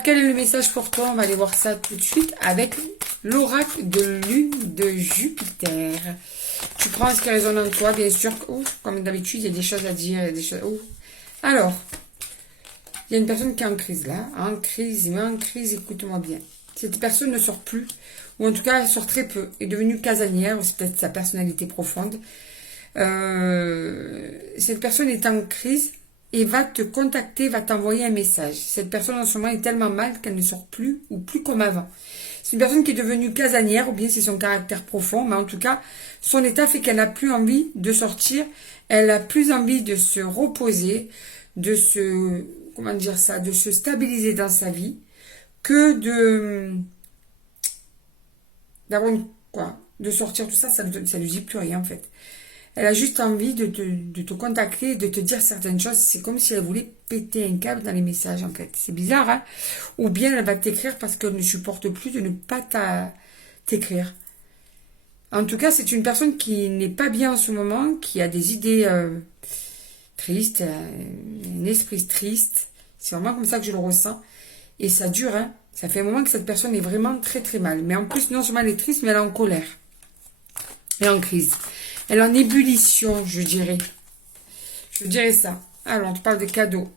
Alors, quel est le message pour toi? On va aller voir ça tout de suite avec l'oracle de lune de Jupiter. Tu prends ce qui résonne en toi, bien sûr. Oh, comme d'habitude, il y a des choses à dire. Il y a des choses... Oh. Alors, il y a une personne qui est en crise là. En crise, mais en crise, écoute-moi bien. Cette personne ne sort plus, ou en tout cas, elle sort très peu. Est devenue casanière, ou c'est peut-être sa personnalité profonde. Cette personne est en crise et va te contacter, va t'envoyer un message. Cette personne en ce moment est tellement mal qu'elle ne sort plus ou plus comme avant. C'est une personne qui est devenue casanière ou bien c'est son caractère profond, mais en tout cas, son état fait qu'elle n'a plus envie de sortir, elle a plus envie de se reposer, de se, comment dire ça, de se stabiliser dans sa vie que d'avoir quoi, de sortir tout ça, ça lui dit plus rien en fait. Elle a juste envie de te contacter, de te dire certaines choses. C'est comme si elle voulait péter un câble dans les messages, en fait. C'est bizarre, hein? Ou bien elle va t'écrire parce qu'elle ne supporte plus de ne pas t'écrire. En tout cas, c'est une personne qui n'est pas bien en ce moment, qui a des idées tristes, un esprit triste. C'est vraiment comme ça que je le ressens. Et ça dure, hein? Ça fait un moment que cette personne est vraiment très très mal. Mais en plus, non seulement elle est triste, mais elle est en colère. Elle est en crise. Elle est en ébullition, je dirais. Je dirais ça. Alors, on te parle des cadeaux.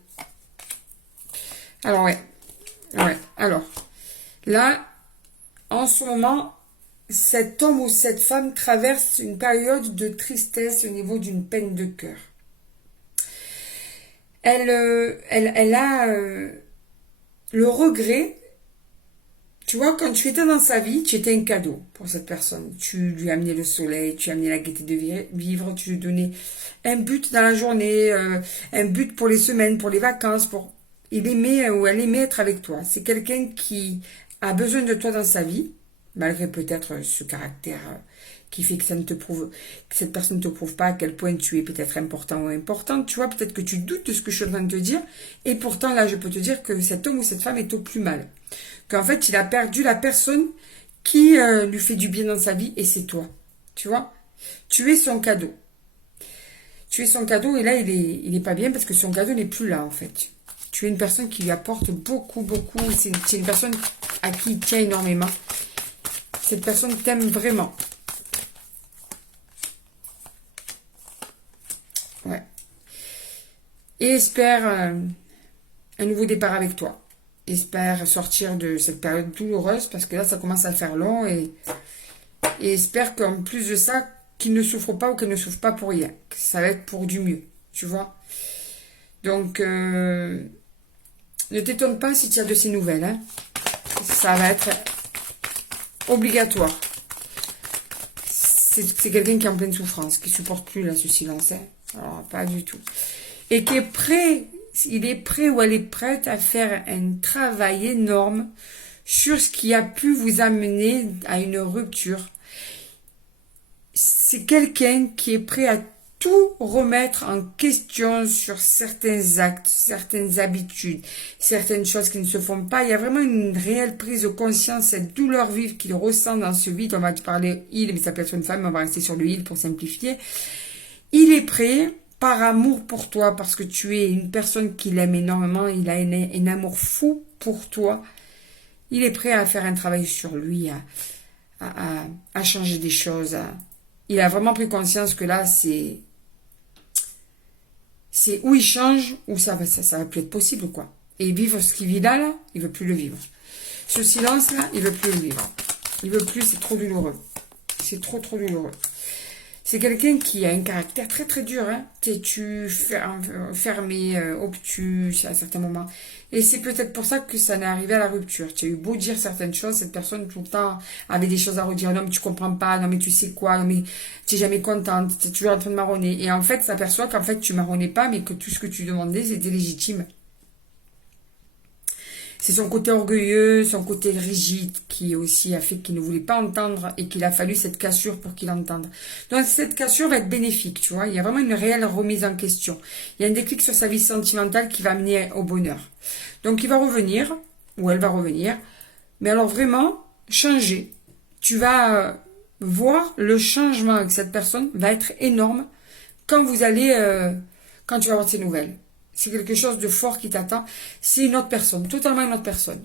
Alors, ouais. Alors, là, en ce moment, cet homme ou cette femme traverse une période de tristesse au niveau d'une peine de cœur. Elle a le regret. Tu vois, quand tu étais dans sa vie, tu étais un cadeau pour cette personne. Tu lui amenais le soleil, tu amenais la gaieté de vivre, tu lui donnais un but dans la journée, un but pour les semaines, pour les vacances. Il aimait ou elle aimait être avec toi. C'est quelqu'un qui a besoin de toi dans sa vie, malgré peut-être ce caractère qui fait que que cette personne ne te prouve pas à quel point tu es peut-être important ou importante. Tu vois, peut-être que tu doutes de ce que je suis en train de te dire. Et pourtant, là, je peux te dire que cet homme ou cette femme est au plus mal. Qu'en fait, il a perdu la personne qui lui fait du bien dans sa vie et c'est toi. Tu vois? Tu es son cadeau. Tu es son cadeau et là, il est pas bien parce que son cadeau n'est plus là, en fait. Tu es une personne qui lui apporte beaucoup, beaucoup. C'est une personne à qui il tient énormément. Cette personne t'aime vraiment. Ouais. Et espère un nouveau départ avec toi. Espère sortir de cette période douloureuse parce que là, ça commence à faire long et espère qu'en plus de ça, qu'il ne souffre pas ou qu'elle ne souffre pas pour rien. Que ça va être pour du mieux, tu vois. Donc, ne t'étonne pas si tu as de ces nouvelles. Hein. Ça va être obligatoire. C'est quelqu'un qui est en pleine souffrance, qui ne supporte plus là, ce silence. Hein. Alors, pas du tout. Et qui est prêt, il est prêt ou elle est prête à faire un travail énorme sur ce qui a pu vous amener à une rupture. C'est quelqu'un qui est prêt à tout remettre en question sur certains actes, certaines habitudes, certaines choses qui ne se font pas. Il y a vraiment une réelle prise de conscience, cette douleur vive qu'il ressent dans ce vide. On va te parler il, mais ça peut être une femme, on va rester sur le il pour simplifier. Il est prêt, par amour pour toi, parce que tu es une personne qu'il aime énormément, il a un amour fou pour toi. Il est prêt à faire un travail sur lui, à changer des choses. Il a vraiment pris conscience que là, c'est où il change, ou ça va plus être possible, quoi. Et vivre ce qu'il vit là, il veut plus le vivre. Ce silence-là, il veut plus le vivre. Il veut plus, c'est trop douloureux. C'est trop, trop douloureux. C'est quelqu'un qui a un caractère très très dur, hein. Têtu, fermé, obtus à certains moments. Et c'est peut-être pour ça que ça n'est arrivé à la rupture. Tu as eu beau dire certaines choses, cette personne tout le temps avait des choses à redire. Non mais tu comprends pas, non mais tu sais quoi, non mais tu n'es jamais contente, tu es toujours en train de marronner. Et en fait, s'aperçoit qu'en fait tu marronnais pas, mais que tout ce que tu demandais c'était légitime. C'est son côté orgueilleux, son côté rigide qui aussi a fait qu'il ne voulait pas entendre et qu'il a fallu cette cassure pour qu'il entende. Donc cette cassure va être bénéfique, tu vois. Il y a vraiment une réelle remise en question. Il y a un déclic sur sa vie sentimentale qui va amener au bonheur. Donc il va revenir, ou elle va revenir, mais alors vraiment changer. Tu vas voir le changement avec cette personne va être énorme quand tu vas avoir ces nouvelles. C'est quelque chose de fort qui t'attend. C'est une autre personne, totalement une autre personne.